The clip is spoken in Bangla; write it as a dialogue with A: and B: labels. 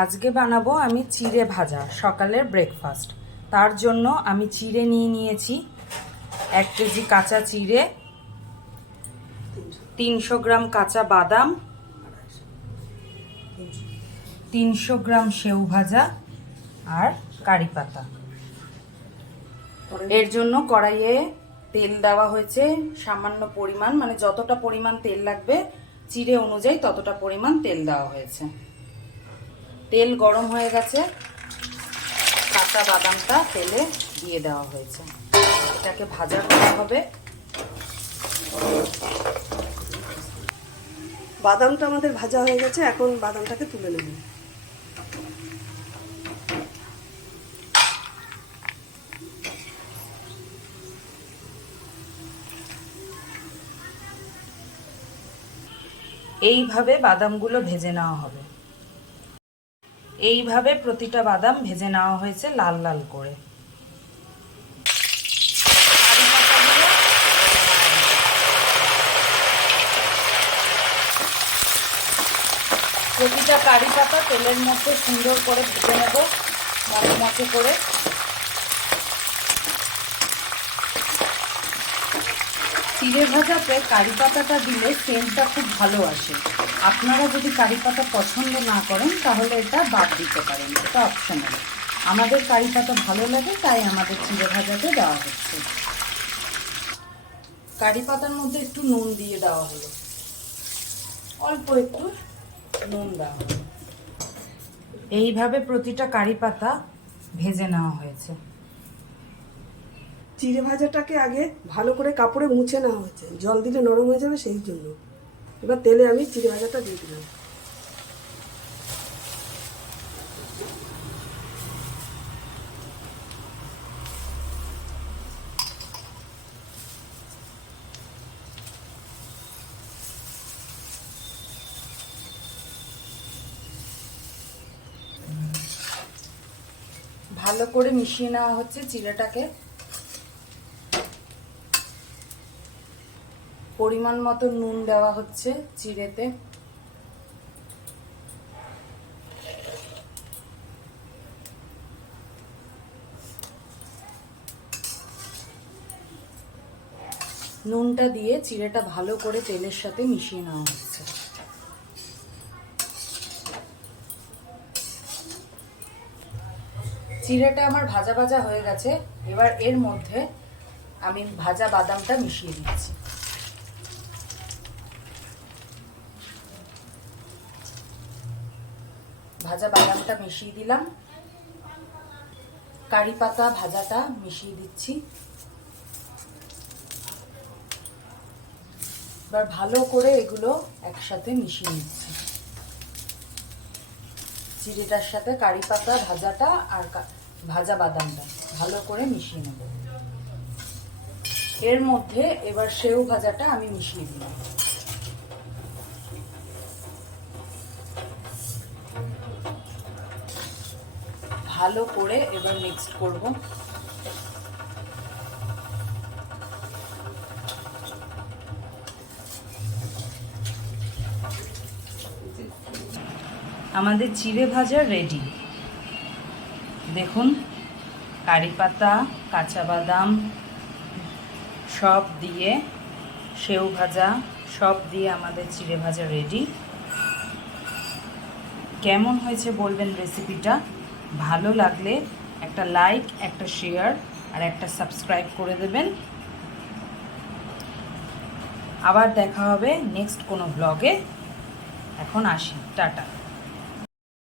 A: আজকে বানাবো আমি চিড়ে ভাজা, সকালের ব্রেকফাস্ট তার জন্য আমি চিড়ে নিয়ে নিয়েছি এক কেজি কাঁচা চিড়ে, তিনশো গ্রাম কাঁচা বাদাম, তিনশো গ্রাম সেউ ভাজা আর কারি পাতা। এর জন্য কড়াইয়ে তেল দেওয়া হয়েছে সামান্য পরিমাণ মানে যতটা পরিমাণ তেল লাগবে, চিড়ে অনুযায়ী ততটা পরিমাণ তেল দেওয়া হয়েছে। তেল গরম হয়ে গেছে। কাঁচা বাদামটা তেলে দিয়ে দেওয়া হয়েছে। এটাকে ভাজা করা হবে।
B: বাদামটা আমাদের ভাজা হয়ে গেছে এখন বাদামটাকে তুলে নেব।
A: এইভাবে বাদামগুলো ভেজে নেওয়া হবে। এইভাবে প্রতিটা বাদাম ভেজে নেওয়া হয়েছে লাল লাল করে। প্রতিটা কারি পাতা তেলের মধ্যে সুন্দর করে ভেজে নেব, মচমচে করে। চিড়ে ভাজাতে কারি পাতাটা দিলে সেন্টটা খুব ভালো আসে। আপনারা যদি কারি পাতা পছন্দ না করেন, তাহলে এটা বাদ দিতে পারেন, এটা অপশনাল আমাদের কারি পাতা ভালো লাগে, তাই আমাদের চিড়ে ভাজাতে দেওয়া হচ্ছে। কারি পাতার মধ্যে একটু নুন দিয়ে দেওয়া হলো। অল্প একটু নুন দেওয়া হলো। এইভাবে প্রতিটা কারি পাতা ভেজে নেওয়া হয়েছে।
B: চিড়ে ভাজাটাকে আগে ভালো করে কাপড়ে মুছে নেওয়া হয়েছে। জল দিলে নরম হয়ে যাবে, সেই জন্য। এবার তেলে আমি চিড়ে ভাজাটা দিয়ে দিলাম।
A: ভালো করে মিশিয়ে নেওয়া হচ্ছে চিড়েটাকে। পরিমাণ মতো নুন দেওয়া হচ্ছে চিড়েতে নুনটা দিয়ে চিড়েটা ভালো করে তেলের সাথে মিশিয়ে নেওয়া হচ্ছে। চিড়েটা আমার ভাজা ভাজা হয়ে গেছে। এবার এর মধ্যে আমি ভাজা বাদামটা মিশিয়ে দিচ্ছি ভাজা বাদামটা মিশিয়ে দিলাম। কারি পাতা ভাজাটা মিশিয়ে দিচ্ছি। এবার ভালো করে এগুলো একসাথে মিশিয়ে নিচ্ছি। চিড়েটার সাথে কারি পাতা ভাজাটা আর ভাজা বাদামটা ভালো করে মিশিয়ে নেব। এর মধ্যে এবার সেউ ভাজাটা আমি মিশিয়ে দিলাম। ভালো করে এবার মিক্সড করব। আমাদের চিড়ে ভাজা রেডি দেখুন, কারি পাতা, কাঁচা বাদাম সব দিয়ে সেউ ভাজা, সব দিয়ে আমাদের চিড়ে ভাজা রেডি কেমন হয়েছে বলবেন রেসিপিটা ভালো লাগলে একটা লাইক একটা শেয়ার আর একটা সাবস্ক্রাইব করে দেবেন। আবার দেখা হবে নেক্সট কোনো ব্লগে এখন আসি, টাটা।